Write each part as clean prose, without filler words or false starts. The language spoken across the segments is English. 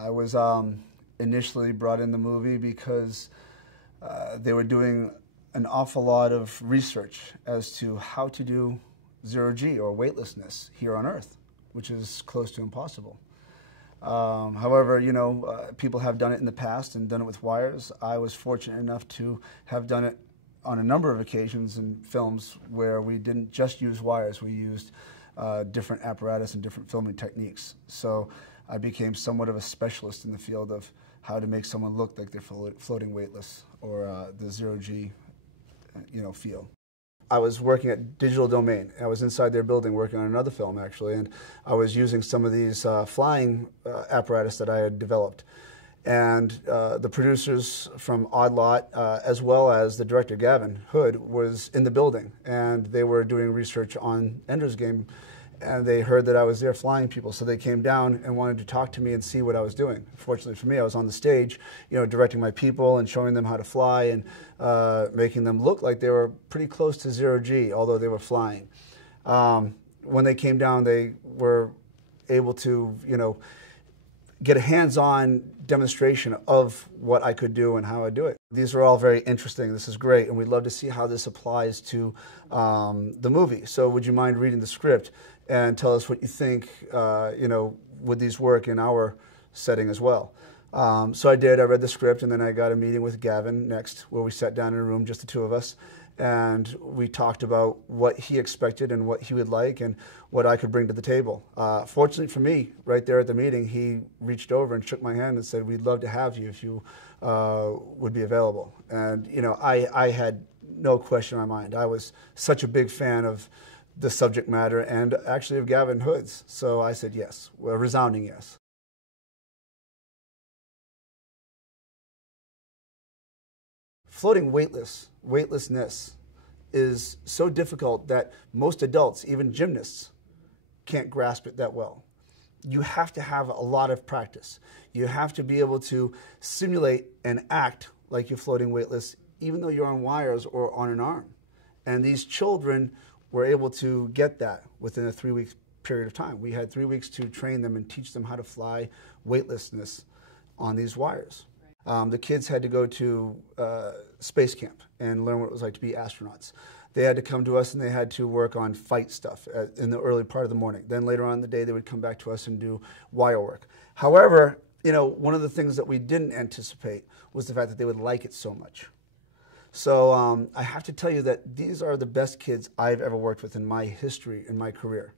I was initially brought in the movie because they were doing an awful lot of research as to how to do zero-G or weightlessness here on Earth, which is close to impossible. However, you know, people have done it in the past and done it with wires. I was fortunate enough to have done it on a number of occasions in films where we didn't just use wires, we used different apparatus and different filming techniques. So I became somewhat of a specialist in the field of how to make someone look like they're floating weightless, or the zero-G, you know, feel. I was working at Digital Domain. I was inside their building working on another film, actually, and I was using some of these flying apparatus that I had developed. And the producers from Odd Lot, as well as the director, Gavin Hood, was in the building, and they were doing research on Ender's Game, and they heard that I was there flying people, so they came down and wanted to talk to me and see what I was doing. Fortunately for me, I was on the stage, you know, directing my people and showing them how to fly and making them look like they were pretty close to zero-G, although they were flying. When they came down, they were able to, you know, get a hands-on demonstration of what I could do and how I do it. These are all very interesting. This is great, and we'd love to see how this applies to the movie. So would you mind reading the script and tell us what you think, you know, would these work in our setting as well? So I did. I read the script, and then I got a meeting with Gavin next, where we sat down in a room, just the two of us, and we talked about what he expected and what he would like and what I could bring to the table. Fortunately for me, right there at the meeting, he reached over and shook my hand and said, "We'd love to have you if you would be available." And, you know, I had no question in my mind. I was such a big fan of the subject matter and actually of Gavin Hood's. So I said yes, a resounding yes. Floating weightlessness is so difficult that most adults, even gymnasts, can't grasp it that well. You have to have a lot of practice. You have to be able to simulate and act like you're floating weightless, even though you're on wires or on an arm. And these children were able to get that within a 3-week period of time. We had 3 weeks to train them and teach them how to fly weightlessness on these wires. The kids had to go to space camp and learn what it was like to be astronauts. They had to come to us and they had to work on fight stuff in the early part of the morning. Then later on in the day, they would come back to us and do wire work. However, you know, one of the things that we didn't anticipate was the fact that they would like it so much. So I have to tell you that these are the best kids I've ever worked with in my history, in my career.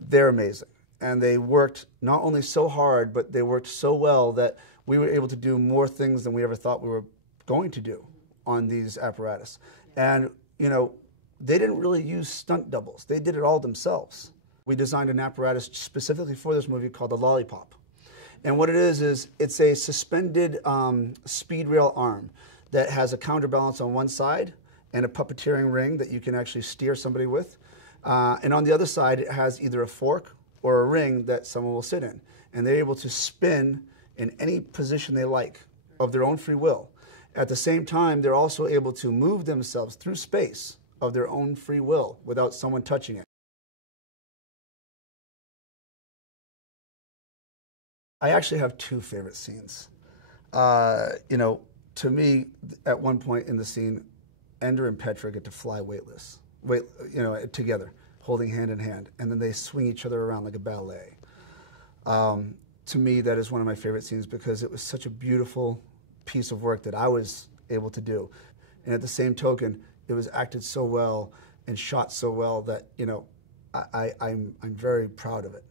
They're amazing. And they worked not only so hard, but they worked so well that we were able to do more things than we ever thought we were going to do on these apparatus. And, you know, they didn't really use stunt doubles. They did it all themselves. We designed an apparatus specifically for this movie called the Lollipop. And what it is it's a suspended speed rail arm that has a counterbalance on one side and a puppeteering ring that you can actually steer somebody with. And on the other side, it has either a fork or a ring that someone will sit in. And they're able to spin in any position they like of their own free will. At the same time, they're also able to move themselves through space of their own free will without someone touching it. I actually have two favorite scenes. You know, to me, at one point in the scene, Ender and Petra get to fly weightless, you know, together, holding hand in hand, and then they swing each other around like a ballet. To me, that is one of my favorite scenes because it was such a beautiful piece of work that I was able to do. And at the same token, it was acted so well and shot so well that, you know, I'm very proud of it.